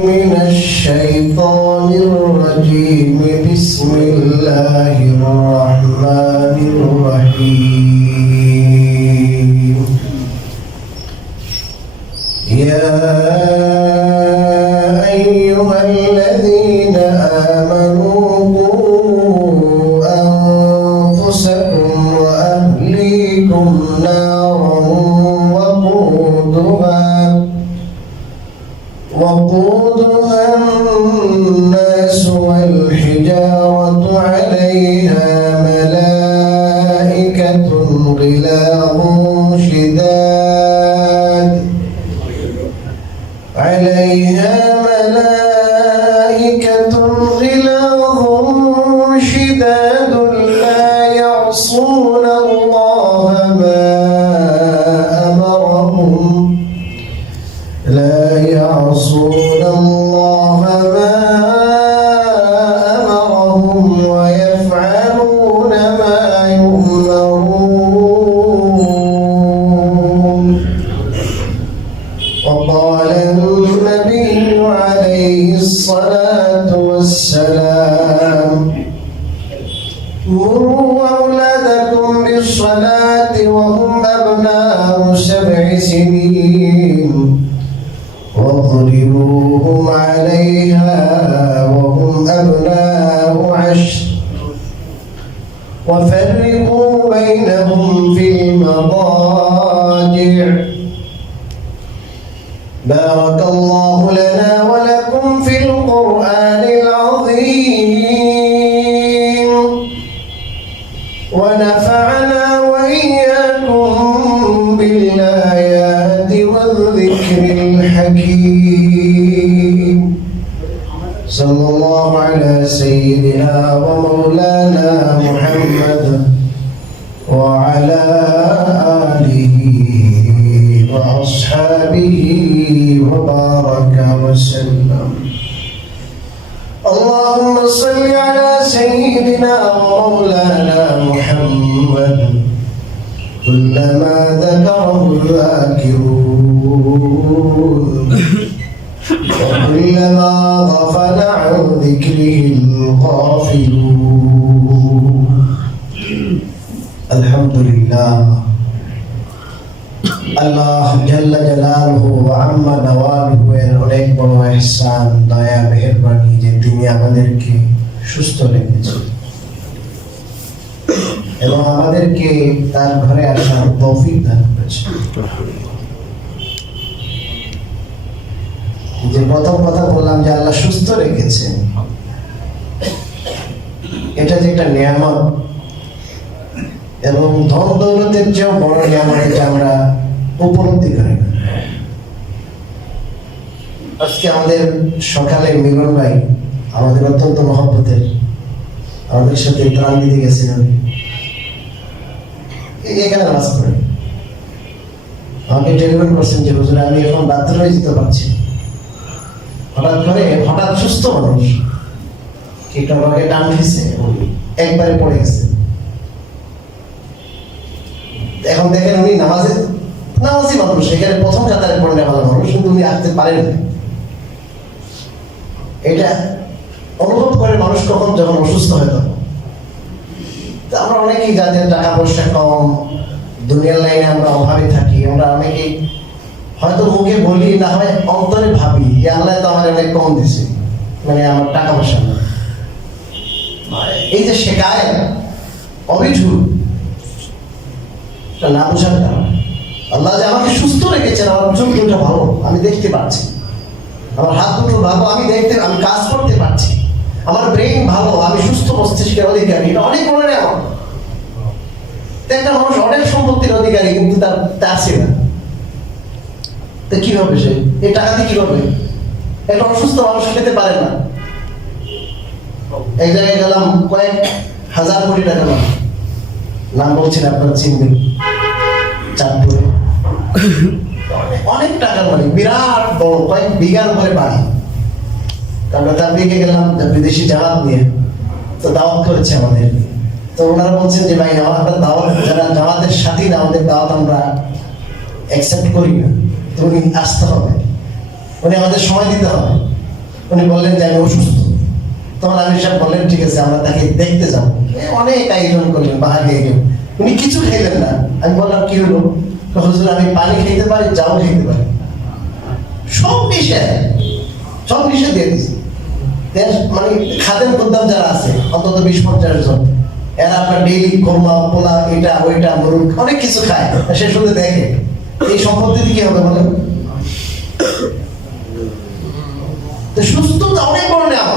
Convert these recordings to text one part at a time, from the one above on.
من الشيطان الرجيم بسم الله الرحمن الرحيم يا أيها الذين آمنوا قوا أنفسكم وأهليكم نارا وقودها الناس والحجارة عليها ملائكة غلاظ شداد لا يعصون الله ما أمرهم ويفعلون ما يؤمرون وقال النبي عليه الصلاة والسلام مروا أولادكم بالصلاة وهم أبناء 7 سنين واضربوهم عليها وهم أبناء 10 وفرقوا بينهم في المضاجع. بارك الله لنا ولكم في القرآن العظيم ونفعنا وإياكم بالآيات والذكر الحكيم. صلى الله على سيدنا ومولانا محمد وعلى آله وأصحابه وبارك وسلم. اللهم صل على سيدنا ومولانا محمد كلما ذكره الذاكرون وكلما غفل عن ذكره الغافلون. الحمد لله আল্লাহ জাল্লা জালালহু ওয়া আম্মা নওয়ালহু এর অনেক বড় ইহসান দয়া মেহেরবানি যে তিনি আমাদেরকে সুস্থ রেখেছেন এবং আমাদেরকে তার ঘরে আসার তৌফিক দান করেছেন। যে প্রথম কথা বললাম যে আল্লাহ সুস্থ রেখেছেন, এটা যে একটা নিয়ামত এবং ধন দৌলতের চেয়েও বড় নিয়ামত, এটা আমরা উপলব্ধি করি না। আজকে আমাদের সকালে মিলন ভাই আমাদের অত্যন্ত মহব্বতের আমাদের সাথে প্রাণ দিতে গেছিলেন, এখানে নামাজ পড়ে আমাকে টেলিফোন করছেন যে হুজুর আমি এখন বাথরুমে যেতে পারছি। হঠাৎ সুস্থ মানুষ কি টবাকে টান খেয়েছে একবারে পড়ে গেছে। এখন দেখেন উনি নামাজি মানুষ, এখানে প্রথম কাতারে পড়ে নেওয়া মানুষ, কিন্তু উনি আসতে পারেন না। এটা অনুভব করে মানুষ কখন যখন অসুস্থ হয় তখন। আমরা অনেকেই যাদের টাকা পয়সা কম, দুনিয়ার লাইনে আমরা অভাবে থাকি, আমরা অনেকেই হয়তো মুখে বলি না হয় অন্তরে ভাবি যে আল্লাহ তো আমার অনেক কম দিছে, মানে আমার টাকা পয়সা না। এই যে শেখায় অভিযোগ না বোঝার কারণে আল্লাহ যে আমাকে সুস্থ রেখেছেন, আমার চোখ দুটো ভালো, আমি দেখতে পাচ্ছি, আমার হাত দুটো ভালো, আমি কাজ করতে পারছি, আমার ব্রেন ভালো, আমি সুস্থ মস্তিষ্কের অধিকারী, এটা অনেক বড় নেওয়া। একটা মানুষ অনেক সম্পত্তির অধিকারী কিন্তু তার ছিল না, তো কি হবে সে? এই টাকা দিয়ে কি হবে? একটা অসুস্থ মানুষ খেতে পারে না। এক জায়গায় গেলাম, কয়েক হাজার কোটি টাকা নাম বলছেন, আপনারা চিনবেন, চাঁদপুরে অনেক টাকার মালিক, বিরাট বড় কয়েক বিঘার উপরে বাড়ি। আমরা তার দিকে গেলাম বিদেশি জামাত নিয়ে, তো দাওয়াত করেছে আমাদের। তো ওনারা বলছেন যে ভাই আমরা দাওয়াত, যারা জামাতের সাথী না, আমাদের দাওয়াত আমরা অ্যাকসেপ্ট করি না, তো উনি আসতে হবে, উনি আমাদের সময় দিতে হবে। উনি বললেন যে আমি অসুস্থ। তখন আমির সাহেব বললেন ঠিক আছে আমরা তাকে দেখতে যাবো। অনেক আয়োজন করলেন, বাহারি আয়োজন। উনি কিছু খাইলেন না। আমি বললাম কি হলো? হুজুর আমি পানি খেতে পারি, যাও খেতে পারি, সব নিষেধ দিয়ে দিচ্ছে। মানে খাদেম খদ্দাম যারা আছে অন্তত 20-50 জন, এরা আপনার ডেইলি কোরমা, পোলা, এটা ওইটা, মুরগ অনেক কিছু খায়, সে শুধু দেখে। এই সম্পত্তি কি হবে বলেন? সুস্থতা অনেক বড় নেওয়া,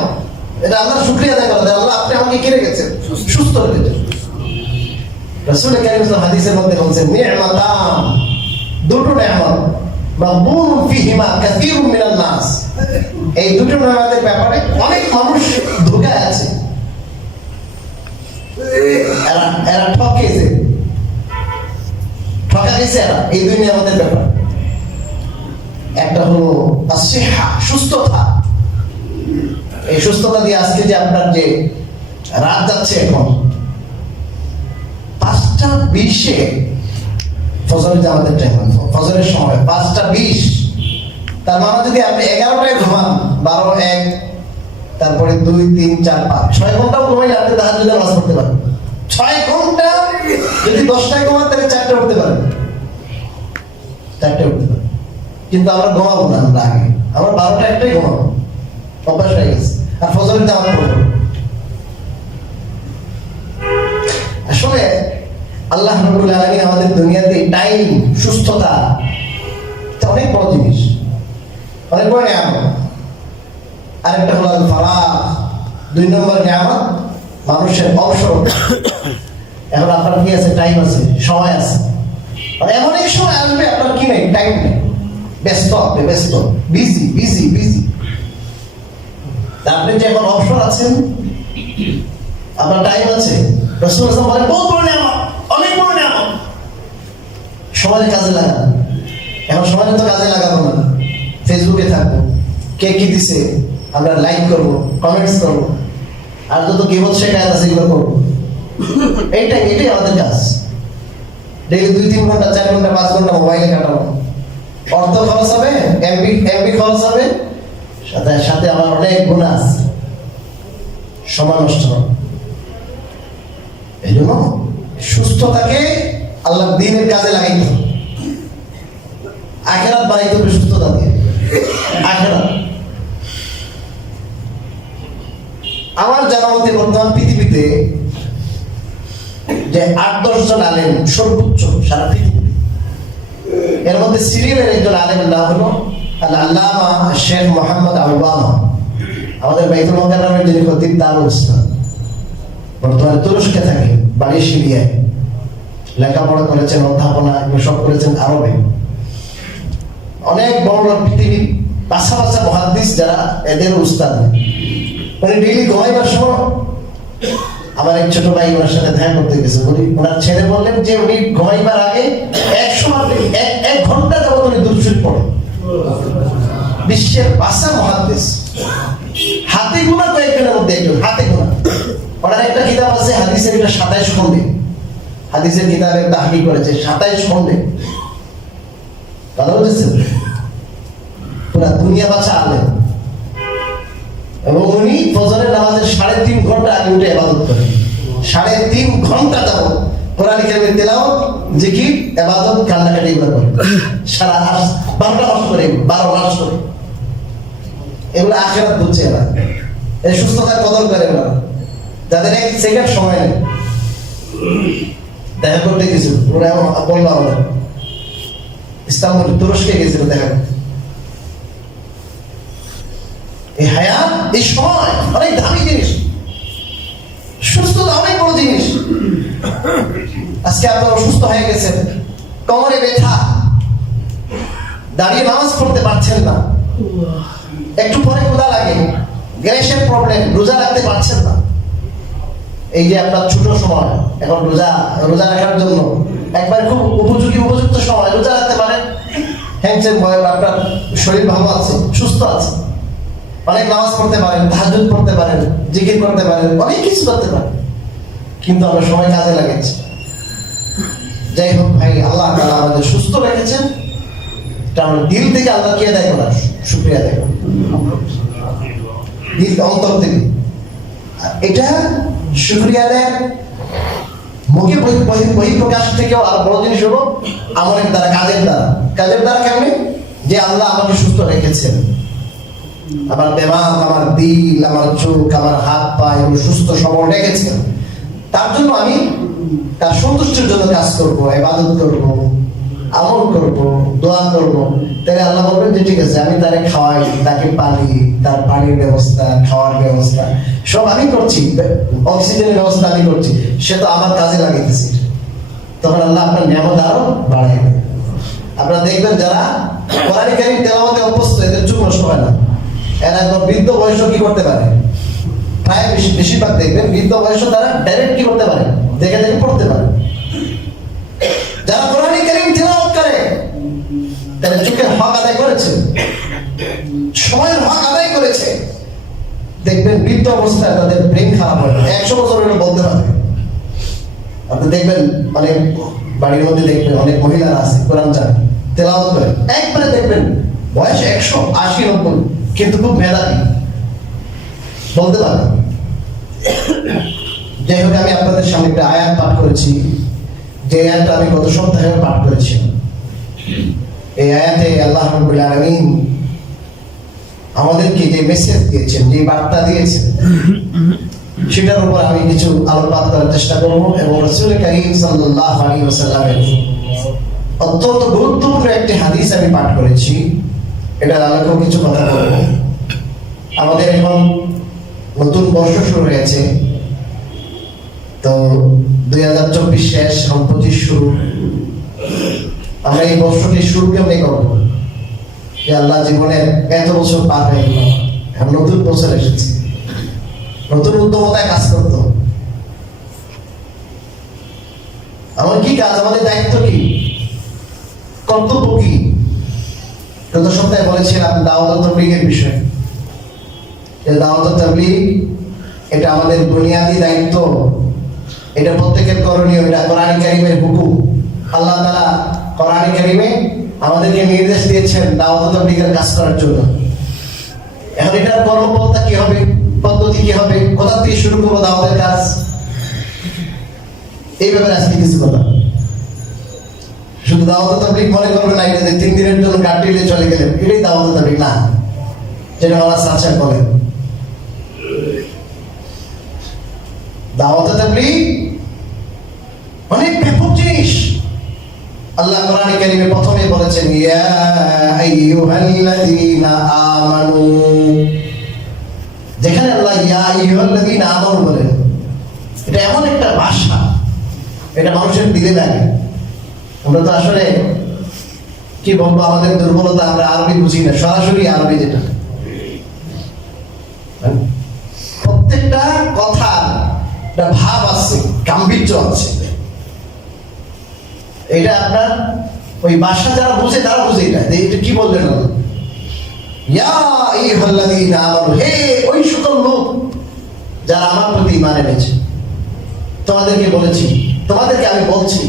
এটা আল্লাহর শুকরিয়া আদায় করা। আল্লাহ আপনি আমাকে কে রেখেছেন? সুস্থ রেখেছেন। রাসূল কারীম সাল্লাল্লাহু হাদিসের মধ্যে বলেছেন নি'মাতান, দুটো নেয়ামত, মাগবুনুন ফীহিমা কাসীরুম মিনান নাস। এই দুটো নেয়ামতের ব্যাপারে অনেক মানুষ ধোঁকায় আছে, এরা ঠকা গেছে এরা এই দুই নেয়ামতের ব্যাপারে। একটা হলো আসিহা, সুস্থতা। এই সুস্থতা দিয়ে আজকে যে আপনার যে রাত যাচ্ছে, এখন 5:20 ফজরের জামাতের টাইম, ফজরের সময় 5:20। তার মানে যদি আপনি 11টায় ঘুমান, 12, 1, তারপরে 2, 3, 4, 5, 6 ঘন্টাও ঘুমাইলে আপনি তাহাজ্জুদের নামাজ পড়তে পারেন। 6 ঘন্টা যদি 10টায় ঘুমান তাহলে 4টায় উঠতে পারেন, 4টায় উঠতে পারেন। কিন্তু আমরা ঘুমাবো না, আমরা আগে আমরা 12টা 1টায় ঘুমাবো, অভ্যাস হয়ে গেছে। আর ফজরের জামাত পড়বো। আসলে আল্লাহ রাব্বুল আলামিন আমাদের দুনিয়াতে টাইম, সুস্থতা অনেক বড় জিনিস, অনেক বড় নিয়ামত। আরেকটা হলো ফারাগ, 2 নম্বর নিয়ামত মানুষের অবসর। এখন আপনার কি আছে? টাইম আছে, সময় আছে। আর এমন এক সময় আসবে আপনার কি নেই, টাইম নেই, ব্যস্ত, আপনি ব্যস্ত, বিজি বিজি বিজি। আপনি যে এখন অবসর আছেন, আপনার টাইম আছে, রাসূল সাল্লাল্লাহু আলাইহি ওয়াসাল্লাম বলেন বহুত বড় নিয়ামত, অনেক বড় নিয়ামত। সময় কাজে লাগান। এখন সময় তো কাজে লাগাবো না, ফেসবুকে থাকবো, কে কি দিছে আমরা লাইক করবো, কমেন্টস করবো, আর যত গীবত শেখায়ত আছে এগুলো করবো। এটাই আমাদের কাজ। ডেইলি 2-3 ঘন্টা, 4 ঘন্টা, 5 ঘন্টা মোবাইলে কাটাবো। অর্থ খরচ হবে, এমবি খরচ হবে, সাথে সাথে আমার অনেক গুণ আছে, সময় নষ্ট হবে। এই জন্য সুস্থতাকে আল্লাহ দ্বীনের কাজে লাগাইতে হবে। আখিরাত বানাইতে হবে সুস্থতা দিয়ে। আখিরাত আমার জানা মতে বর্তমান পৃথিবীতে যে 8-10 জন আলেম সর্বোচ্চ সারা পৃথিবীতে, এর মধ্যে সিরিয়ালের একজন আলেম নাম হলো আল্লামা শেখ মোহাম্মদ আল-বামা। আমাদের বাইতুল মুকাররমের যিনি খতিব, দারুল ইসলাম, বর্তমানে তুরস্কে থাকেন, বাড়ি সিরিয়ায়। লেখাপড়া করেছেন, অধ্যাপনা এগুলো সব করেছেন আরবে। অনেক বড় পৃথিবীর বাসা মুহাদ্দিস যারা, এদের উস্তাদ। উনি ডেইলি ঘুমাইবার সময়, আমার এক ছোট ভাই ওনার সাথে দেখা করতে গেছে, উনি ওনার ছেলে বললেন যে উনি ঘুমাইবার আগে 1 ঘন্টা যাবত উনি দুরূদ পড়েন। বিশ্বের বাসা মুহাদ্দিস, হাতে গোনা কয়েকজনের মধ্যে একজন, হাতে গোনা। ওনার একটা কিতাব আছে হাদিসের, এটা 27 খণ্ডে, হাদিসের কিতাবে তাহকিক করেছে 27 খণ্ডে। কথা বুঝেছেন? পুরা দুনিয়া বাঁচা আলেম। এবং উনি ফজরের নামাজের 3.5 ঘন্টা আগে উঠে ইবাদত করেন। 3.5 ঘন্টা যাবত কোরআন কারীমের তেলাওয়াত, জিকির, ইবাদত, কান্নাকাটি এগুলো করেন। সারা 12টা মাস করে, 12 মাস করে। এগুলো আখিরাত বুঝছে এরা, এই সুস্থতার কদর করে এরা, যাদের 1 সেকেন্ড সময় নেই। দেখা করতে গেছিল, ওরা বললো আমাদের ইস্তাম্বুল, তুরস্কে গেছিল দেখা করতে। এই হায়াত, এই সময় অনেক দামি জিনিস, সুস্থতা অনেক বড় জিনিস। আজকে আপনারা অসুস্থ হয়ে গেছেন, কোমরে ব্যথা, দাঁড়িয়ে নামাজ পড়তে পারছেন না, একটু পরে ক্ষুধা লাগে, গ্যাসের প্রবলেম, রোজা রাখতে পারছেন না। এই যে আপনার ছোট সময়, এখন রোজা রাখার জন্য একবার খুব উপযুক্ত সময়, রোজা রাখতে পারেন, হ্যাংসেন ভয়, আপনার শরীর ভালো আছে, সুস্থ আছে, অনেক নামাজ পড়তে পারেন, তাহাজ্জুদ পড়তে পারেন, জিকির করতে পারেন, অনেক কিছু করতে পারেন, কিন্তু আমরা সময় কাজে লাগাচ্ছি। যাই হোক ভাই, আল্লাহ তাআলা আমাদের সুস্থ রেখেছেন, এটা আমরা দিল থেকে আল্লাহকে আদায় করার, শুকরিয়া আদায় করা। দিল অন্তর থেকে। এটা শুকরিয়া দেয় মুখে বহি প্রকাশ থেকেও আর বড় জিনিস হলো আমলের দ্বারা, কাজের দ্বারা কেমনে? যে আল্লাহ আমাকে সুস্থ রেখেছেন, আমার দেমাগ, আমার দিল, আমার চোখ, আমার হাত পা এগুলো সুস্থ সবল রেখেছেন, তার জন্য আমি তার সন্তুষ্টির জন্য কাজ করবো, ইবাদত করবো, আমল করবো, দোয়া করবো। তাহলে আল্লাহ বলবেন যে ঠিক আছে, আমি তারে খাওয়াই, তাকে পালি, তার পানির ব্যবস্থা, খাওয়ার ব্যবস্থা সব আমি করছি, অক্সিজেনের ব্যবস্থা আমি করছি, সে তো আমার কাজে লাগাইতেছি। তখন আল্লাহ আপনার নিয়ামত আরো বাড়াই। আপনারা দেখবেন যারা কোরআন কারীম তেলাওয়াতে অভ্যস্ত, এদের চুপ নষ্ট হয় না। এরা একদম বৃদ্ধ বয়স কি করতে পারে, প্রায় বেশিরভাগ দেখবেন বৃদ্ধ বয়স তারা ডাইরেক্ট কি করতে পারে, দেখে দেখে পড়তে পারে। যারা কোরআন কারীম তেলাওয়াত করে তারা চোখের হক আদায় করেছে, সময়ের হক আদায় করেছে, দেখবেন বৃদ্ধ অবস্থায় তাদের ব্রেন খারাপ হয় না, 100 বছর হলে বলতে পারে। আপনি দেখবেন অনেক বাড়ির মধ্যে দেখবেন অনেক মহিলারা আছে কোরআন জানে, তেলাওয়াত করে, একবারে দেখবেন বয়স 100, 80, 90, কিন্তু খুব মেধাবী, বলতে পারে। যাই হোক, আমি আপনাদের সামনে একটা আয়াত পাঠ করেছি, যে আয়াতটা আমি গত সপ্তাহে পাঠ করেছি। এই আয়াতে আল্লাহ রাব্বুল আলামিন আমাদেরকে যে মেসেজ দিয়েছেন, যে বার্তা দিয়েছেন, সেটার উপর আমি কিছু আলোকপাত করার চেষ্টা করব এবং রাসূল কারীম সাল্লাল্লাহু আলাইহি ওয়াসাল্লামের অত্যন্ত গুরুত্বপূর্ণ একটি হাদিস আমি পাঠ করেছি, এটার আলোকেও কিছু কথা বলব। আমাদের এখন নতুন বর্ষ শুরু হয়েছে, তো 2024 শেষ, 25 শুরু। আমরা এই বর্ষটি শুরু কেমনে করবো? যে আল্লাহ জীবনের এত বছর পার হয়ে গেল, এখন নতুন বছর এসেছে, নতুন উদ্যমতায় কাজ করতে হবে। আমার কি কাজ, আমাদের দায়িত্ব কি, কর্তব্য কি? গত সপ্তাহে বলেছিলাম দাওয়াত তাবলীগের বিষয়। দাওয়াত তাবলীগ এটা আমাদের বুনিয়াদি দায়িত্ব, এটা প্রত্যেকের করণীয়, এটা কোরআন কারীমের হুকুম। আল্লাহ তাআলা কোরআন কারীমে আমাদেরকে নির্দেশ দিয়েছেন দাওয়াত তাবলীগের কাজ করার জন্য। এখন এটার কর্মপন্থা কি হবে, পদ্ধতি কি হবে, কোথা থেকে শুরু করবো দাওয়াতের কাজ, এই ব্যাপারে আজকে কিছু কথা। শুধু দাওয়াত তাবলীগ মনে করবে না এটা যে 3 দিনের জন্য গাড়ি নিয়ে চলে গেলেন, এটাই দাওয়াত তাবলীগ না, যেটা আল্লাহ সাচ্চা বলেন। দাওয়াত তাবলীগ অনেক ব্যাপক জিনিস। আল্লাহ কোরআন কারীমে প্রথমে বলেছেন ইয়া আইয়ুহাল্লাযীনা আমানু, যেখানে আল্লাহ ইয়া আইয়ুহাল্লাযীনা আমানু বলেন, এটা এমন একটা ভাষা, এটা মানুষের দিলে লাগে। আমরা তো আসলে কি বলবো, আমাদের দুর্বলতা, আমরা আরবি বুঝি না, সরাসরি আরবি যেটা, প্রত্যেকটা কথা একটা ভাব আছে, গাম্ভীর্য আছে। এটা আপনার ওই ভাষা যারা বুঝে তারা বুঝে এটা কি বললেন, ইয়া আইয়ুহাল্লাযীনা আমানু, হে ওই সকল লোক যারা আমার প্রতি ঈমান এনেছে। তোমাদেরকে বলেছি, তোমাদেরকে আমি বলছি,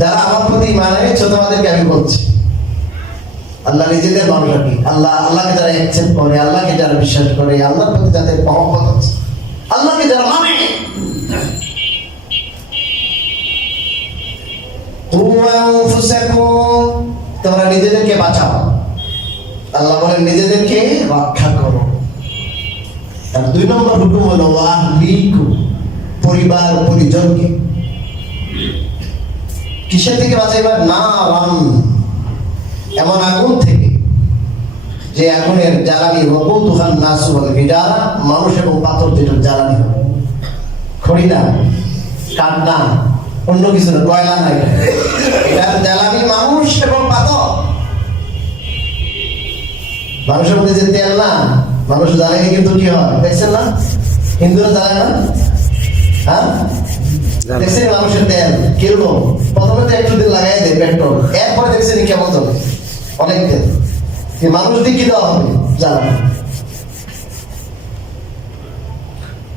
যারা আমার প্রতি ঈমান এনেছে তোমাদেরকে আমি বলছি। আল্লাহ নিজেদের মানুষ কি, আল্লাহকে যারা অ্যাকসেপ্ট করে, আল্লাহকে যারা বিশ্বাস করে, আল্লাহর প্রতি যাদের মহব্বত আছে, আল্লাহকে যারা মানে, তোমরা নিজেদেরকে বাঁচাও। আল্লাহ বলেন নিজেদেরকে রক্ষা করো। আর 2 নম্বর হুকুম হলো আহলিকুম, পরিবার পরিজনকে। কিসের থেকে বাঁচাইবার? নারান, এমন আগুন থেকে যে আগুনের জ্বালানি ওয়াকুদুহান নাসু ওয়াল হিজারা, মানুষ এবং পাথর যেটার জ্বালানি হবে, খড়ি না, কাঠ না, অন্য কিছু না, কয়লা না, এটার জ্বালানি মানুষ এবং পাথর। মানুষের মধ্যে যে তেল না, মানুষ জ্বালানি কিন্তু কি হয় দেখছেন না, হিন্দুরা জ্বালায় না, হ্যাঁ দেখছেন মানুষের তেল কিরকম, প্রথমে তো একটু দিন লাগাই দেয় পেট্রোল, এরপরে দেখছেন কেমন চলে, অনেক তেল। মানুষ দিয়ে কি দেওয়া হবে? জ্বালানি।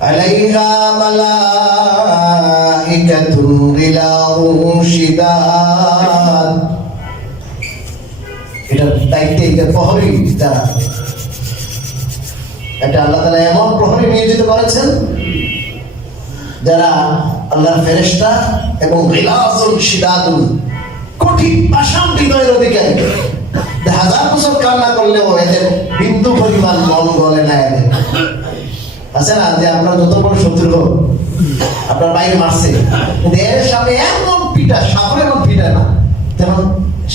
আলাইহা মালাইকাতুন গিলাযুন শিদাদ, এটা দায়িত্বে এটা প্রহরী যারা, এটা আল্লাহ তাআলা এমন প্রহরী নিয়োজিত করেছেন যারা আল্লাহর ফেরেশতা এবং গিলাজুল শিদাদুল, কঠিন পাষাণ হৃদয়ের অধিকারী। হাজার বছর কান্না করলেও এদের বিন্দু পরিমাণ মন গলে না। এদের আছে না যে আপনার যত বড় শত্রু হোক, আপনার বাইরে মারছে, কিন্তু এর সামনে এমন পিটা, সাপের এমন পিটা না, তেমন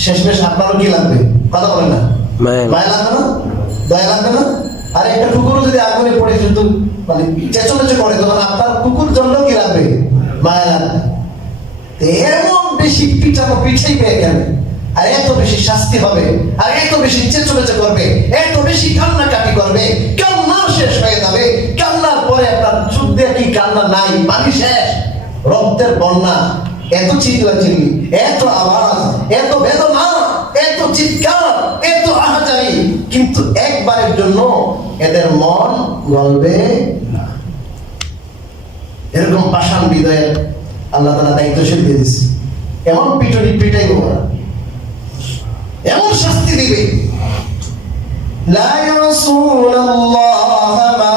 শেষমেশ আপনারও কি লাগবে? কথা বলে না, মায়া লাগবে না, দয়া লাগবে না? আর একটা কুকুরও যদি আগুনে পড়ে শুধু মানে চেঁচমেচে করে, তখন আপনার কুকুর জন্য কি লাগবে? মায়া লাগবে। এমন বেশি পিটানো পিছাই পেয়ে গেলে, আর এত বেশি শাস্তি হবে, আর এত বেশি চেঁচমেচে করবে, এত বেশি কান্নাকাটি করবে, কান্না শেষ হয়ে যাবে। কান্নার পরে আপনার চোখ দিয়ে কি কান্না নাই, পানি শেষ, রক্তের বন্যা, এত চিল্লাচিল্লি, এত আওয়াজ, এত বেদনা, এত চিৎকার, এত আহাজারি, কিন্তু একবারের জন্য এদের মন গলবে না। এরকম পাষাণ হৃদয়ের আল্লাহ তাআলা দায়িত্বশীল দিয়ে দিচ্ছে। এমন পিটুনি পিটাইব, এমন শাস্তি দিবে, লা ইয়াসুনাল্লাহ মা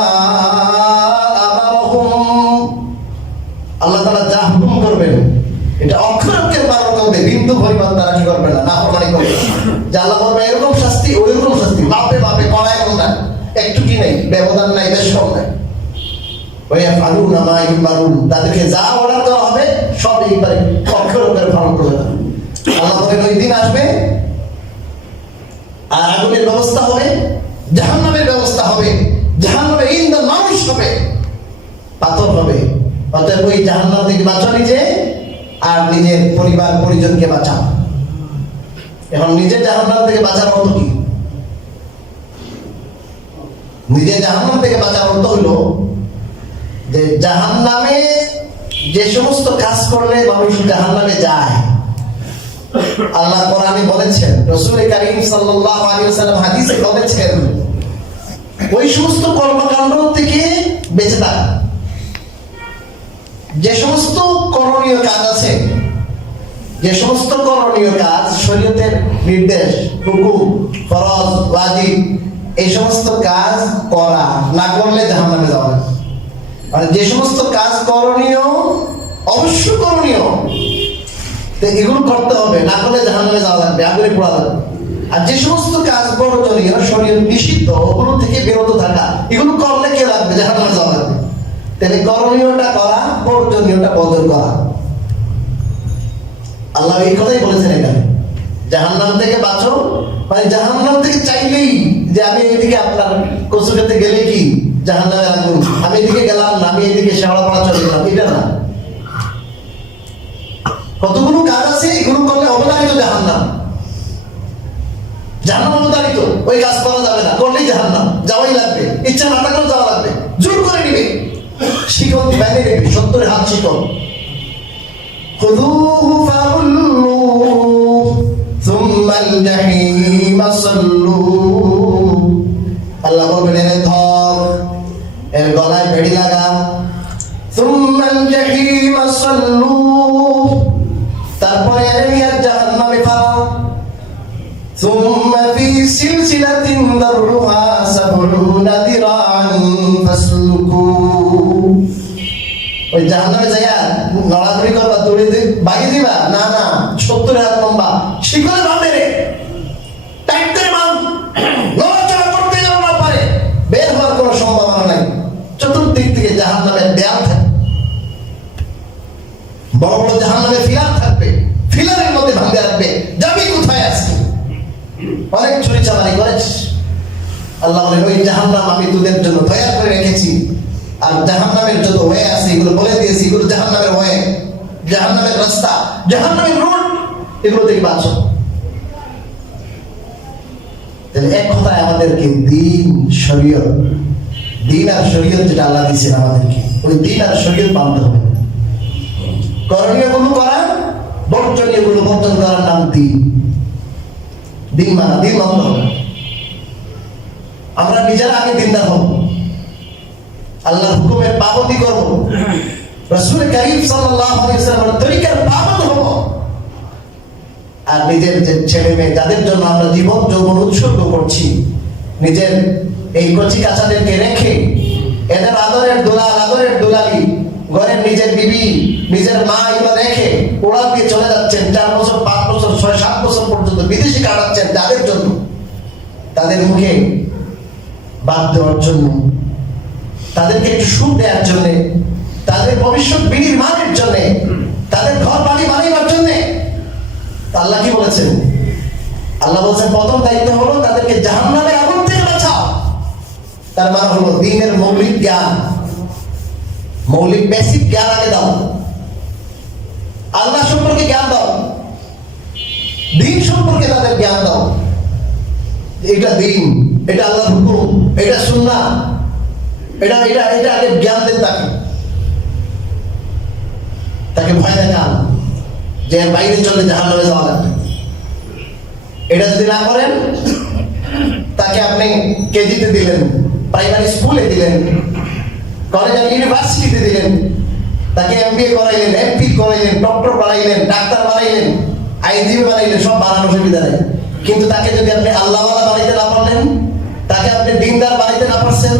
আমারহুম, আল্লাহ তাআলা যা হুকুম করবেন এটা অক্ষরে অক্ষরে পালন করবে, বিন্দু পরিমাণ তারা কি করবে না, নাফরমানি করবে না। যে আল্লাহ বলবে এরকম শাস্তি, ওইরকম শাস্তি, বাপে বাপে কড়ায় কোনটা, একটু কি নাই, ব্যবধান নাই, বেশ কম নাই। ওয়ায়াফআলুনা মা ইউমারুন, তাদেরকে যা অর্ডার করা হবে সব এইবারে অক্ষরে অক্ষরে পালন করবে। আল্লাহ বলেন ওই দিন আসবে আর আগুনের ব্যবস্থা হবে, জাহান্নামের ব্যবস্থা হবে, জাহান্নামে ইন্ধন মানুষ হবে, পাথর হবে। অতএব ওই জাহান্নাম থেকে বাঁচাও নিজে, আর নিজের পরিবার পরিজনকে বাঁচাও। এখন নিজের জাহান্নাম থেকে বাঁচার অর্থ কি? নিজের জাহান্নাম থেকে বাঁচার অর্থ হলো যে জাহান্নামে যে সমস্ত কাজ করলে মানুষ জাহান্নামে যায়, আল্লাহ কোরআনে বলেছেন, রাসূল কারীম সাল্লাল্লাহু আলাইহি ওয়াসাল্লাম হাদিসে বলেছেন, ওই সমস্ত কর্মকাণ্ড থেকে বেঁচে থাকা। যে সমস্ত করণীয় কাজ আছে, যে সমস্ত করণীয় কাজ শরীয়তের নির্দেশ, হুকুম, ফরজ, ওয়াজিব, এই সমস্ত কাজ করা না করলে জাহান্নামে যাবে। মানে যে সমস্ত কাজ করণীয়, অবশ্য করণীয়, এগুলো করতে হবে, না করলে জাহান্নামে যাওয়া লাগবে, আগুনে পোড়া লাগবে। আর যে সমস্ত কাজ বর্জনীয়, শরীয়ত নিষিদ্ধ, ওগুলো থেকে বিরত থাকা, এগুলো করলে কে লাগবে? জাহান্নামে যাওয়া লাগবে। তাহলে করণীয়টা করা, বর্জনীয়টা বর্জন করা। আল্লাহ এই কথাই বলেছেন এখানে, জাহান্নাম থেকে বাঁচো, মানে জাহান্নাম থেকে চাইলেই যে আমি এইদিকে আপনার কচুকাতে গেলে কি জাহান্নামে আগুন, আমি এদিকে গেলাম না, আমি এদিকে শেওড়াপাড়া চলে গেলাম, এটা না। কতগুলো কাজ আছে, এগুলো করলে অবধারিত জাহান্নাম, জাহান্নাম অবধারিত, ওই কাজ করা যাবে না, করলেই জাহান্নাম, যাওয়াই লাগবে, ইচ্ছা না থাকলেও যাওয়া লাগবে, জোর করে নিবে, শিকল বাইরে নেবে, 70 হাত শিকল। খুযূহু ফাগুল্লুহু সুম্মাল জাহিমা সাল্লুহু, আল্লাহ বলবেন এর ধর, এর গলায় বেড়ি লাগা, সুম্মাল জাহিমা সাল্লুহু, তারপরে এর নিয়ে জাহান্নামে ফালাও, সুম্মা ফি সিলসিলাতিন দাররুহা সাবউনা দিরাআন ফাসলুকু, ওই জাহান্নামে যাইয়া নড়ানড়ি করবা, দড়ি দিয়ে বাগি দিবা না, না 70 হাত লম্বা শিকলে বাঁধে রে, টাইট করে বাঁধ, নড়াচড়া করতে যেন না পারে, বের হওয়ার কোনো সম্ভাবনা নাই। চতুর্দিক থেকে জাহান্নামের দেয়াল থাকবে, বড় বড় জাহান্নামে ফিলার থাকবে, ফিলারের মধ্যে ভাঙতে রাখবে, যাবি কোথায় আজকে? অনেক চুরি চামারি করেছিস, আল্লাহ বলেন ওই জাহান্নাম আমি তোদের জন্য তৈরি করে রেখেছি, আর জাহান্নামের যত ওয়ে আছে এগুলো বলে দিয়েছি, এগুলো জাহান্নামের ওয়ে, জাহান্নামের রাস্তা, জাহান্নামের রোড, এগুলো থেকে বাঁচো। তাহলে এক কথায় আমাদেরকে দিন, শরীয়ত, দিন আর শরীয়ত যেটা আল্লাহ দিয়েছেন আমাদেরকে, ওই দিন আর শরীয়ত মানতে হবে। করণীয় গুলো করা, বর্জনীয় গুলো বর্জন করার নাম দিন। দিন মানা, দিন মানতে হবে। আমরা নিজেরা আগে দিনদার হব, আল্লাহর হুকুমের পাবন্দি করব, রাসূল কারীম সাল্লাল্লাহু আলাইহি ওয়াসাল্লামের তরিকার পাবন্দ হব, আর নিজের যে ছেলে মেয়ে যাদের জন্য আমরা জীবন যৌবন উৎসর্গ করছি, নিজের এই কচি কাঁচাদেরকে রেখে এদের আদরের দুলাল আদরের দুলালি ঘরের নিজের বিবি নিজের মা এগুলো রেখে ওড়াল দিয়ে চলে যাচ্ছেন 4 বছর 5 বছর 6-7 বছর পর্যন্ত বিদেশে কাটাচ্ছেন তাদের জন্য, তাদের মুখে বাদ দেওয়ার জন্য, তাদেরকে একটু সুখ দেওয়ার জন্য, তাদের ভবিষ্যৎ বিনির্মাণের জন্য, তাদের ঘর বাড়ি বানাইবার জন্য। আল্লাহ কি বলেছেন? আল্লাহ বলছেন প্রথম দায়িত্ব হলো তাদেরকে জাহান্নামের আগুন থেকে বাঁচাও। তার মানে হলো দ্বীনের মৌলিক জ্ঞান, মৌলিক বেসিক জ্ঞান আগে দাও, আল্লাহ সম্পর্কে জ্ঞান দাও, দ্বীন সম্পর্কে তাদের জ্ঞান দাও। এটা দ্বীন, এটা আল্লাহর হুকুম, এটা সুন্নাহ, এটা এটা এটা আগে জ্ঞান দেন তাকে। তাকে ভয় দেখান যে বাইরে চলে জাহান্নামে যাওয়া লাগবে। এটা যদি না করেন, তাকে আপনি কেজিতে দিলেন, প্রাইমারি স্কুলে দিলেন, কলেজ আর ইউনিভার্সিটিতে দিলেন, তাকে এমবিএ করাইলেন, এমপি করাইলেন, ডক্টর বানাইলেন, ডাক্তার বানাইলেন, আইনজীবী বানাইলেন, সব বানানো সুবিধা নেই। কিন্তু তাকে যদি আপনি আল্লাহওয়ালা বানাইতে না পারলেন, তাকে আপনি দিনদার বানাইতে না পারছেন,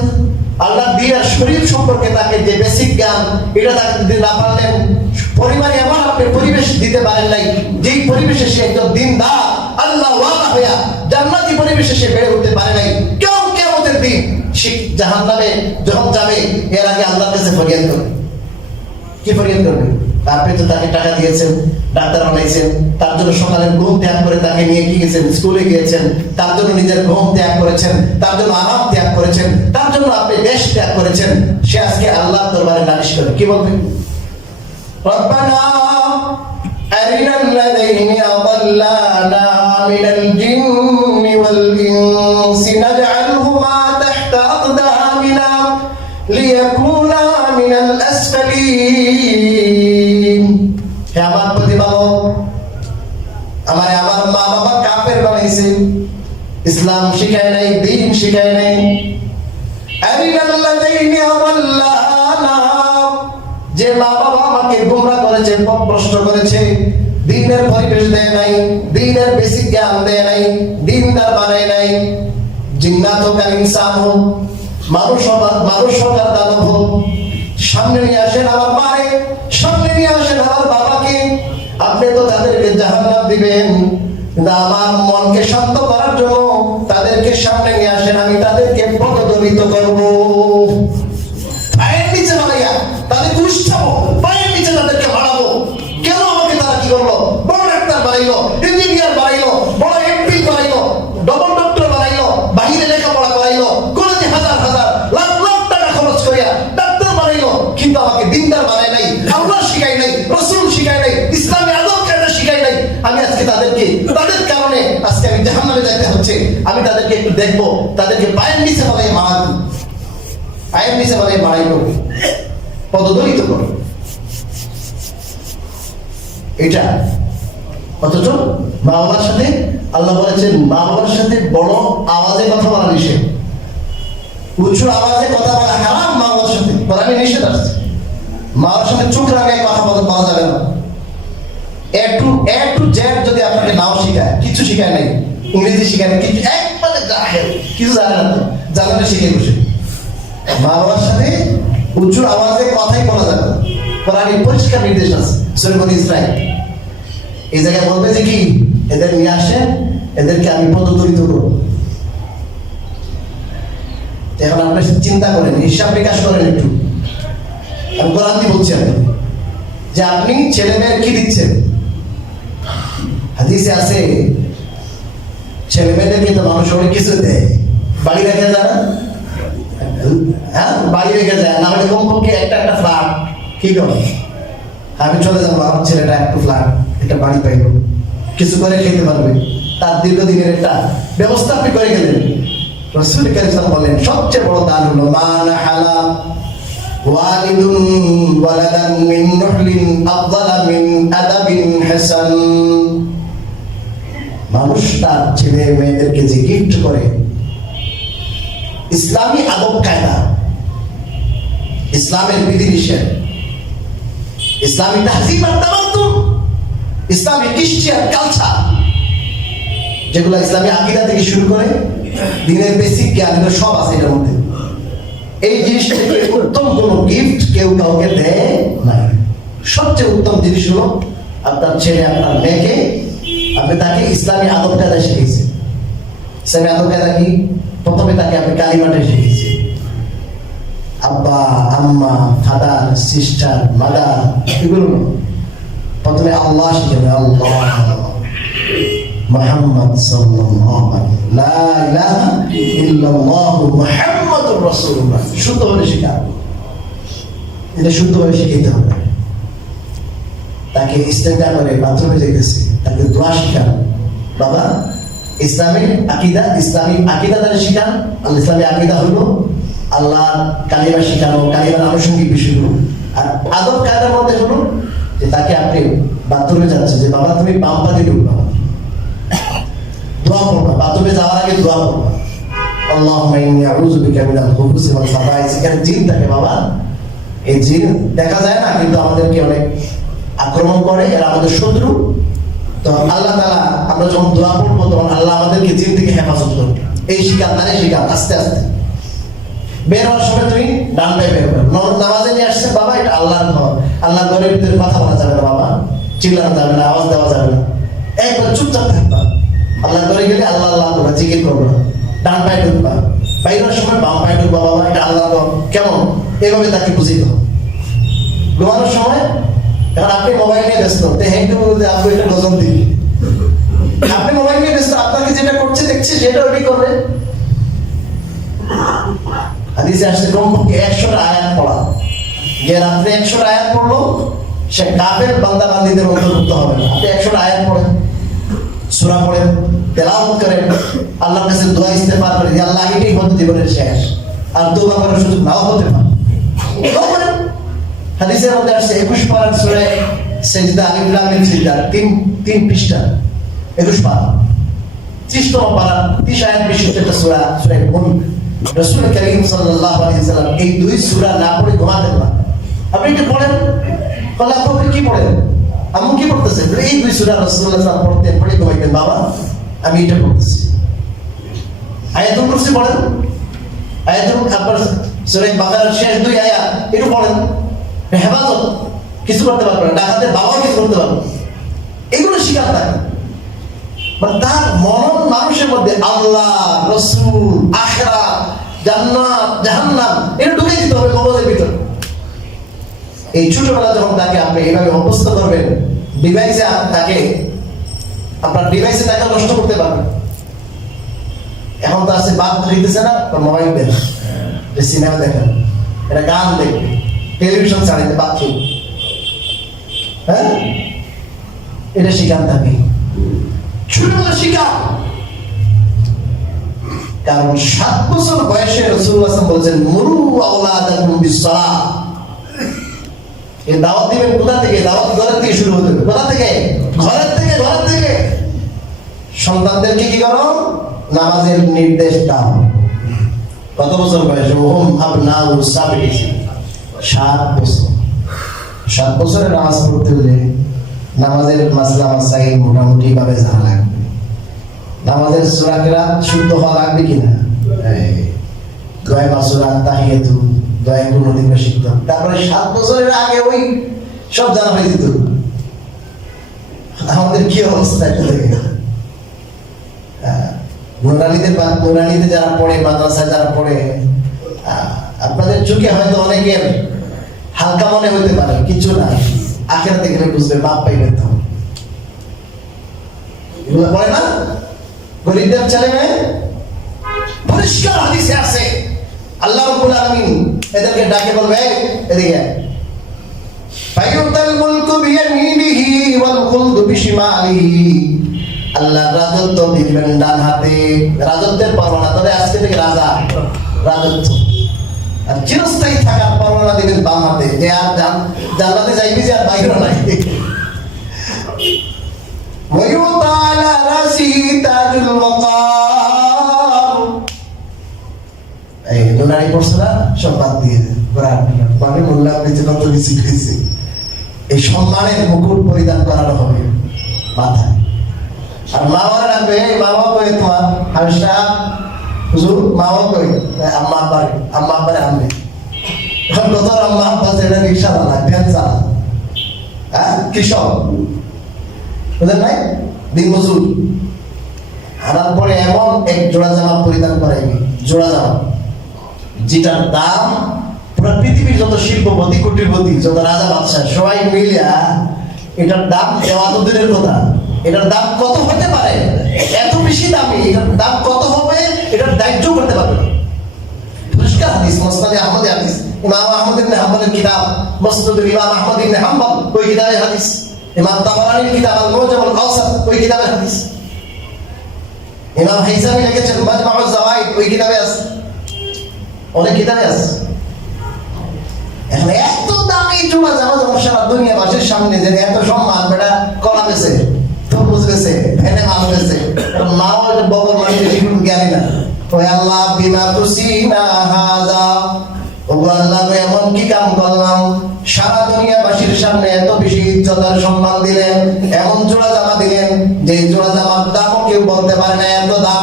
আল্লাহ দ্বীন আর শরীয়ত সম্পর্কে তাকে যে বেসিক জ্ঞান এটা তাকে যদি না পারলেন, পরিবারে এমন আপনি পরিবেশ দিতে পারেন নাই যেই পরিবেশে সে একজন দিনদার আল্লাহওয়ালা হইয়া জান্নাতি পরিবেশে সে বেড়ে উঠতে পারে নাই, কেউ কিয়ামতের দিন সে জাহান্নামে যখন যাবে এর আগে আল্লাহর কাছে ফরিয়াদ করবে। কি ফরিয়াদ করবে? আপনি তো তাকে টাকা দিয়েছেন, ডাক্তার বানাইছেন, তার জন্য সকালের ঘুম ত্যাগ করে তাকে নিয়ে কি গেছেন, স্কুলে গিয়েছেন, তার জন্য নিজের ঘুম ত্যাগ করেছেন, তার জন্য আরাম ত্যাগ করেছেন, তার জন্য আপনি দেশ ত্যাগ করেছেন। সে আজকে আল্লাহর দরবারে নালিশ করে কি বলবে? রব্বানা আরিনা আল্লাযীনা আদাল্লানা মিনাল জিন্নি ওয়াল ইনসি নাজআলহুমা তাহতা আকদামিনা লিয়াকুনা মিনাল আসফালিন। হে আমার প্রতিপালক, আমার মা বাবা কাফের বানাইছে, ইসলাম শিখায় নাই, দ্বীন শিখায় নাই। আরিনাল্লাযীনা আদাল্লানা, যে মা বাবা আমাকে গোমরা করেছে, পথভ্রষ্ট করেছে, দ্বীনের পরিবেশ দেয় নাই, দ্বীনের বেসিক জ্ঞান দেয় নাই, দ্বীনদার বানায় নাই। জিন্নাত হোক আর ইনসান হোক, মানুষ হোক আর দানব হোক, সামনে নিয়ে আসেন আমার মারে, সামনে নিয়ে আসেন আমার বাবাকে। আপনি তো তাদেরকে জাহান্নাম দিবেন, কিন্তু আমার মনকে শান্ত করার জন্য তাদেরকে সামনে নিয়ে আসেন, আমি তাদেরকে পদদলিত করবো। পায়ের নিচে বানাইয়া তাদেরকে উষ্ঠাবো, পায়ের নিচে তাদেরকে বাড়াবো। কেন আমাকে তারা কি করলো? বড় ডাক্তার বানাইলো, ইঞ্জিনিয়ার বানাইলো, বড় এমপি বানাইলো, ডবল ডক্টর বানাইলো, বাহিরে লেখাপড়া করাইলো, কলেজে হাজার হাজার লাখ লাখ টাকা খরচ করিয়া ডাক্তার বানাইলো, কিন্তু আমাকে দিনদার বানায় নাই, আল্লাহ শিখাই নাই, রাসূল শিখাই নাই, ইসলামের আদব কায়দা শিখাই নাই। আমি আজকে তাদেরকে, তাদের কারণে আজকে আমি জাহান্নামে যেতে হচ্ছে। আমি তাদেরকে একটু দেখবো, তাদেরকে পায়ের নিচে বানাই মারাবো, পায়ের নিচে বানাই মারাইবো, পদদলিত করো। এটা অথচ মা বাবার সাথে আল্লাহ বলেছেন, মা বাবার সাথে বড় আওয়াজে কথা বলা নিষেধ, উচ্চ আওয়াজে কথা বলা হারাম। মা বাবার সাথে কোরআনে নিষেধ আসছে, মা বাবার সাথে চোখ রাঙায় কথা বলা যাবে না। এ টু জেড যদি আপনাকে নাও শিখায়, কিছু শিখায় নাই, ইংরেজি শিখায় নাই, কিছু একবারে জাহেল, কিছু জানে না, তো জানাটা শিখে বসে। মা বাবার সাথে উচ্চ আওয়াজে কথাই বলা যাবে না, কোরআনে পরিষ্কার নির্দেশ আছে। সূরা বনী ইসরাঈল এই জায়গায় বলবে যে কি, এদের নিয়ে আসেন, এদেরকে আমি পদদলিত করব। এখন আপনি চিন্তা করেন, হিসাব বিকাশ করেন একটু। আমি কোরআন দিয়ে বলছি আপনি যে আপনি ছেলে মেয়ের কি দিচ্ছেন। হাদিসে আছে ছেলে মেয়েদেরকে তো মানুষ অনেক কিছু দেয়, বাড়ি রেখে যায় না, হ্যাঁ বাড়ি রেখে যায় না, হলে কমপক্ষে একটা ফ্ল্যাট। কি করে আমি চলে যাবো, আমার ছেলেটা একটু ফ্ল্যাট, একটা বাড়ি পাইব, কিছু করে খেতে পারবে, তার দীর্ঘদিনের একটা ব্যবস্থা আপনি করে গেলেন। রাসূল কারীম সাল্লাল্লাহু আলাইহি ওয়াসাল্লাম বলেন সবচেয়ে বড় দান হলো মা নাহালা ওয়ালিদুন ওয়ালাদান মিন নুহলিন আফদালা মিন আদাবিন হাসান। মানুষ তার ছেলে মেয়েদেরকে যে গিফট করে, ইসলামী আদব কায়দা, ইসলামের বিধিনিষেধ, ইসলামী তাহজিব আর তামাদ্দুন, ইসলামী কৃষ্টিয়ান কালচার, যেগুলো ইসলামী আকীদা থেকে শুরু করে দিনের বেসিক জ্ঞান এগুলো সব আছে এটার মধ্যে। এই জিনিসটা থেকে উত্তম কোনো গিফট কেউ কাউকে দেয় নাই। সবচেয়ে উত্তম জিনিস হলো আপনার ছেলে আপনার মেয়েকে আপনি তাকে ইসলামী আদব কায়দা শিখিয়েছেন। ইসলামী আদব কায়দা কি? প্রথমে তাকে আপনি কালিমাটা শিখিয়েছেন। আব্বা, আম্মা, ফাদার, সিস্টার, মাদার, এগুলো প্রথমে আল্লাহ শিখাবে। আল্লাহ, মুহাম্মদ সাল্লাল্লাহু আলাইহি লা ইলাহা ইল্লাল্লাহ মুহাম্মাদুর রাসূলুল্লাহ। শুদ্ধভাবে শেখাবে, এটা শুদ্ধভাবে শিখাইতে হবে। তাকে ইস্তেঞ্জা করে বাথরুমে যেতেছে, তাকে দোয়া শিখান। বাবা, ইসলামিক আকিদা তাহলে শিখান। ইসলামী আকিদা হলো আল্লাহর কালিমা শিখানো, কালিমার আনুষঙ্গিক বিষয়গুলো। আর আদব কায়দার মধ্যে হলো যে তাকে আপনি বাথরুমে যাচ্ছে, যে বাবা তুমি বাম পা দিয়ে ঢুকবা, দোয়া করবা, বাথরুমে যাওয়ার আগে দোয়া করবা, আল্লাহুম্মা ইন্নী আউযু বিকা মিনাল খুবুসি ওয়াল খাবাইস। এখানে জিন থাকে বাবা, এই জিন দেখা যায় না কিন্তু আমাদেরকে অনেক আক্রমণ করে, এরা আমাদের শত্রু। তো আল্লাহ তাআলা আমরা যখন দোয়া করবো তখন আল্লাহ আমাদেরকে জিন থেকে হেফাজত করবে। এই শিকার তারে শিকার আস্তে আস্তে বের হওয়ার সময় তুমি ডান পায়ে বের করবে। নামাজে নিয়ে আসছে বাবা, এটা আল্লাহর ঘর, আল্লাহর ঘরের ভিতরে কথা বলা যাবে না বাবা, চিল্লানো যাবে না, আওয়াজ দেওয়া যাবে না, একবার চুপচাপ থাকবা। আল্লাহর ঘরে গেলে আল্লাহ আল্লাহ করবা, জিকির করবা, ডান পায়ে ঢুকবা, বাইরের সময় বাম পায়ে ঢুকবা বাবা, এটা আল্লাহর ঘর। কেমন? এভাবে তাকে বুঝিয়ে দাও। ঘুমানোর সময় এখন আপনি মোবাইল নিয়ে ব্যস্ত, আপনি একটা গজল দিবি, আপনি মোবাইল নিয়ে ব্যস্ত, আপনাকে যেটা করছে দেখছে সেটা ওইটাই করবে। হাদিসে আসছে কমপক্ষে 100টা আয়াত পড়া, যে রাত্রে 100টা আয়াত পড়লো সে কাফের বান্দা বান্দীদের অন্তর্ভুক্ত হবে না। আপনি 100টা আয়াত পড়েন, সূরা পড়েন, তেলাওয়াত করেন, আল্লাহর কাছে দোয়া ইস্তেগফার করেন, আল্লাহ এটাই হয়তো জীবনের শেষ, আর তওবা করার সুযোগ নাও হতে পারে। হাদিসের মধ্যে আসছে 21 পারার সূরা সিজদা, আলিফ লাম মিম সিজদা, 3 পৃষ্ঠা, 21 পারা, 30তম পারা, 30 আয়াত বিশিষ্ট একটা সূরা, সূরা মুলক। রাসূল কারীম সাল্লাল্লাহু আলাইহি ওয়াসাল্লাম এই দুই সূরা না পড়ে ঘুমাতেন না। আপনি কি পড়েন? বলে আপনি কি পড়েন? আম্মু কি পড়তেছেন? এই দুই সূরা রাসূলুল্লাহ সাল্লাল্লাহু আলাইহি ওয়াসাল্লাম পড়তেন, পড়ে ঘুমাইতেন। বাবা আমি এটা পড়তেছি। আয়াতুল কুরসি পড়েন, আয়াতুল আপনার সূরা বাকারার শেষ 2 আয়াত একটু পড়েন। হেফাজত কিছু করতে পারবে না, ডাকাতে বাবা কিছু করতে পারবে না, এগুলো শিকার থাকে। তার মনন মানুষের মধ্যে আল্লাহ, রাসূল, আখিরাত, জান্নাত, জাহান্নাম এটা ঢুকে দিতে হবে কবরের ভিতর। এই ছোটবেলা যখন তাকে আপনি এইভাবে অভ্যস্ত করবেন, ডিভাইসে তাকে আপনার ডিভাইসে তাকে নষ্ট করতে পারবেন। এখন তো আছে বাদ দিতেছে না, মোবাইল দেন, সিনেমা দেখেন, এটা গান দেখবে, টেলিভিশন চালাইতে বাথরুম, হ্যাঁ, এটা শিখান থাকে ছোটবেলা শিখা। কারণ 7 বছর বয়সে রাসূলুল্লাহ সাল্লাল্লাহু আলাইহি ওয়াসাল্লাম বলেছেন মুরু আওলাদাকুম বিসসালাহ। এই দাওয়াত দিবেন কোথা থেকে? দাওয়াত ঘর থেকে শুরু হতে হবে। কোথা থেকে? ঘরের থেকে। সন্তানদেরকে কি করো? নামাজের নির্দেশ দাও। কত বছর বয়সে? ওহম আবনাউ সাবির, 7 বছর। 7 বছরে নামাজ পড়তে হলে নামাজের মাসলা মাসাইল মোটামুটি ভাবে জানা লাগবে। নামাজের সূরা কিরাত শুদ্ধ হওয়া লাগবে কিনা, দোয়া মাসুরা, তাহিয়াতু, দোয়া কুনুত শিখতে হবে। তারপরে 7 বছরের আগে ওই সব জানা হয়ে যেত। আমাদের কি অবস্থা একটা দেখে, নুরানিতে যারা পড়ে, মাদ্রাসায় যারা পড়ে, আপনাদের চোখে হয়তো অনেকের হালকা মনে হইতে পারে, কিছু না, আখিরাতে গেলে বুঝবে, বাপ পাইবেন। তো এগুলো পড়ে না গরিবদের ছেলে মেয়ে, পরিষ্কার হাদিসে আছে আল্লাহ রাব্বুল আলামিন এদেরকে ডাকে বলবে, এদিকে ফায়ুতাল মুলকু বিয়ামিনিহি ওয়াল খুলদু বিশিমালিহি। আল্লাহ রাজত্ব দিবেন ডান হাতে, রাজত্বের পরোয়ানা। তবে আজকে থেকে রাজত্ব আর চিরস্থায়ী থাকার পরোয়ানা দিবেন বাম হাতে। যে আর জান্নাতে যাইবি, যে আর বাইরে নাই। ওয়ায়ুতালা রাসিতাজুল ওয়াকার। এই দুনারি পড়ছরা সব বাদ দিয়ে মানে মোল্লা বেঁচে কত কিছু খেয়েছে। এই সম্মানের মুকুট পরিধান করানো হবে মাথায়। আর মা বাবা রাখবে, এই বাবা কয়ে তোমার হামেশা হুজুর মাও কই আম্মা আব্বারে আনবে এখন কত আম্মা আব্বা যেটা রিক্সা চালা ভ্যান চালা হ্যাঁ কৃষক বুঝলেন নাই দিন মজুর আনার পরে এমন এক জোড়া জামা পরিধান করাইবি জোড়া জামা যেটার দাম পুরো পৃথিবীর যত শিল্পপতি কোটিপতি যত রাজা বাদশাহ সবাই মিলিয়া এটার দাম দেওয়া তো দূরের কথা এটার দাম কত হতে পারে এত বেশি দামি এটার দাম কত হবে এটার দায়িত্ব করতে পারবে পরিষ্কার হাদিস মুসনাদে আহমদ হাদিস ইমাম আহমদ ইবনে হাম্বলের কিতাব মুসনাদুল ইমাম আহমদ ইবনে হাম্বল ওই কিতাবের হাদিস ইমাম তাবারানির কিতাব আল মুজাম আল কাউসার ওই কিতাবের হাদিস ইমাম হাইসামি লিখেছেন মাজমাউজ জাওয়াইদ ওই কিতাবে আছে অনেক কিতাবে আছে এখন এত দামি জোড়া জামা সারা দুনিয়াবাসীর সামনে যে এত সম্মান বেটা কলা বেছে তরমুজ বেছে ভেনে মাল বেছে মাও এটা বগল মানে বেশি কিন্তু জ্ঞানী না ওই আল্লাহ বিমা তুসিনা হাযা ও আল্লাহ এমন কি কাম করলাম সারা দুনিয়াবাসীর সামনে এত বেশি ইজ্জত আর সম্মান দিলেন এমন জোড়া জামা দিলেন যে জোড়া জামার দামও কেউ বলতে পারে না এত দাম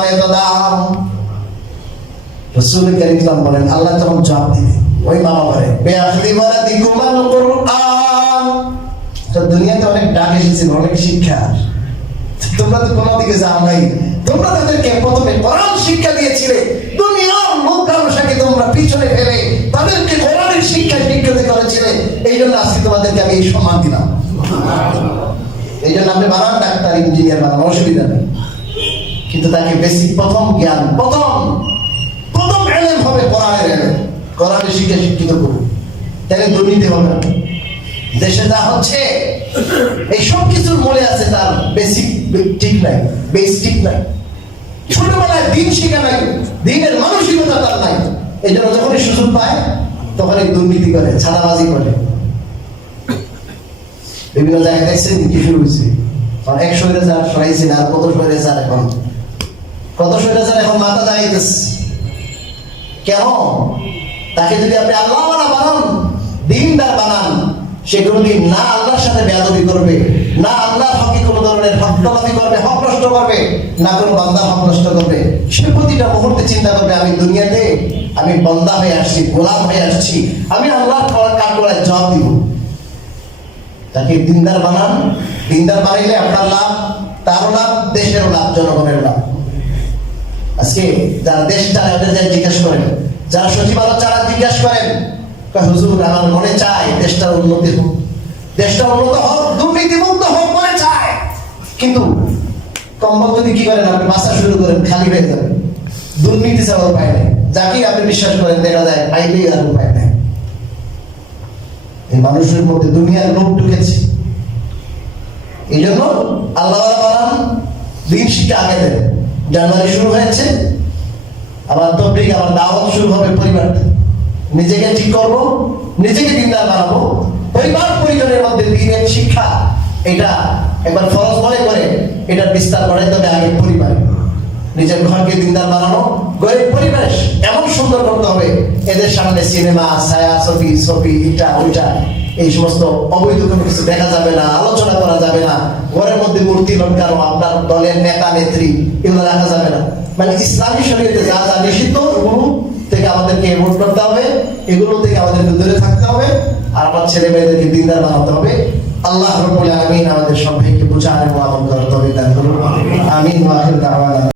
রাসূল কারীম সাল্লাল্লাহু বলেন আল্লাহ যখন জবাব দিবে ওই মামা বলে বেআখদি ওয়ালাদিকুমাল কুরআন তো দুনিয়াতে অনেক ডাক এসেছে অনেক শিক্ষা তোমরা তো কোনো দিকে যাও নাই তোমরা তাদেরকে প্রথমে কোরআন শিক্ষা দিয়েছিলে দুনিয়ার লোক মানুষকে তোমরা পিছনে ফেলে তাদেরকে কোরআনের শিক্ষা শিক্ষিত করেছিলে এই জন্য আজকে তোমাদেরকে আমি এই সম্মান দিলাম এই জন্য আপনি বানান ডাক্তার ইঞ্জিনিয়ার বানান অসুবিধা নেই কিন্তু তাকে বেসিক প্রথম জ্ঞান প্রথম ইলম হবে কোরআনের ইলম কোরআনের শিক্ষা শিক্ষিত করুন তাহলে দুর্নীতি হবে না দেশে যা হচ্ছে এই সব কিছুর মূলে আছে তার বেসিক ঠিক নাই বেস ঠিক নাই ছোটবেলায় দিন শিখা নাই দিনের মানসিকতা তার নাই এই জন্য যখনই সুযোগ পায় তখনই দুর্নীতি করে ছাড়াবাজি করে বিভিন্ন জায়গায় দেখছেন কি শুরু হয়েছে 100,000 সরাইছে আর কত সরাইছে এখন কত সরাইছে এখন মাথা দাঁড়াইতেছে কেন তাকে যদি আপনি আল্লাহওয়ালা বানান দিনদার বানান সে কোনোদিন না আল্লাহর সাথে বেয়াদবি করবে না আল্লাহর হকে কোনো ধরনের হক তলবি করবে হক নষ্ট করবে না কোনো বান্দার হক নষ্ট করবে সে প্রতিটা মুহূর্তে চিন্তা করবে আমি দুনিয়াতে আমি বান্দা হয়ে আসছি গোলাম হয়ে আসছি আমি আল্লাহর কাঠগড়ায় জবাব দিব তাকে দিনদার বানান দিনদার বানাইলে আপনার লাভ তারও লাভ দেশেরও লাভ জনগণের লাভ আজকে যারা দেশ চালায় ওদের যাই জিজ্ঞাসা করেন যারা সচিবালয় চালা জিজ্ঞাসা করেন হুজুর আমার মনে চায় দেশটার উন্নতি হোক দেশটা উন্নত হোক দুর্নীতিমুক্ত হোক মনে চায় কিন্তু কম্বল যদি কি করেন আপনি বাসা শুরু করেন খালি হয়ে যাবে দুর্নীতি ছাড়া উপায় নেই যাকেই আপনি বিশ্বাস করেন দেখা যায় পাইলেই আর উপায় নেই এই মানুষের মধ্যে দুনিয়ার লোক ঢুকেছে এই জন্য আল্লাহ বানান দিন শিক্ষা আগে দেন জানুয়ারি শুরু হয়েছে আবার তবলিগ আবার দাওয়াত শুরু হবে পরিবার নিজেকে ঠিক করবো নিজেকে দিনদার বানাবো পরিবার পরিজনের মধ্যে দিনের শিক্ষা এটা একবার ফরজ মনে করে এটা বিস্তার করাইতে হবে আগে পরিবার নিজের ঘরকে দিনদার বানানো গরিব পরিবেশ এমন সুন্দর করতে হবে এদের সামনে সিনেমা ছায়া ছবি এটা ওইটা এই সমস্ত অবৈধ কোনো কিছু দেখা যাবে না আলোচনা করা যাবে না ঘরের মধ্যে মূর্তি লটকানো আপনার দলের নেতা নেত্রী এগুলো রাখা যাবে না মানে ইসলামী শরীয়তে যা যা নিষিদ্ধ এগুলো থেকে আমাদেরকে এভয়েড করতে হবে এগুলো থেকে আমাদেরকে দূরে থাকতে হবে আর আমার ছেলে মেয়েদেরকে দিনদার বানাতে হবে আল্লাহ রাব্বুল আলামিন আমাদের সবাইকে বুঝার এবং আমল করার তৌফিক দান করুন আমিন ওয়া আখির দাওয়ানা